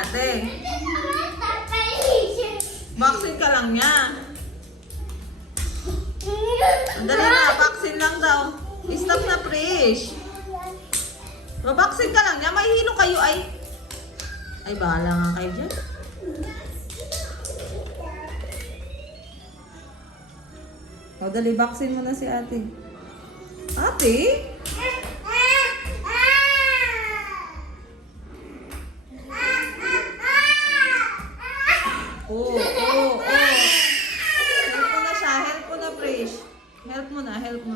ate. Vaccine ka lang niya. Dali na, vaccine lang daw. Stop na, Prish. Vaccine ka lang niya. May hilo kayo ay. Ay, bahala nga kayo dyan. O, dali, vaccine mo na si ate. Ate? Oo. Help mo na siya. Help mo na, Prish. Help mo na. Help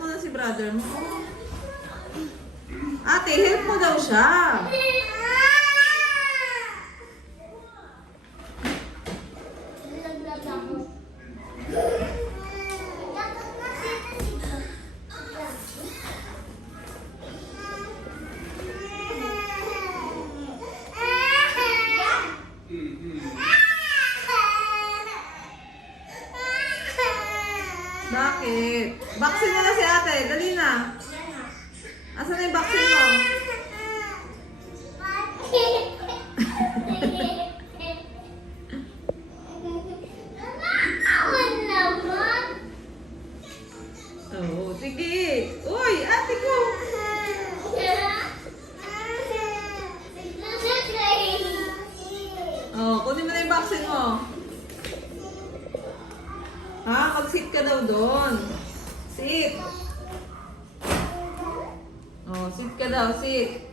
mo na si brother mo. Ate, help mo daw siya. Bakit? Vaccine na si ate. Dali na. Asan na yung vaccine mo? Oo, sige. Uy, ate ko. Oh, kunin mo na yung vaccine mo. Ha? Mag-sit ka daw doon. Sit. Oh, sit ka daw, sit.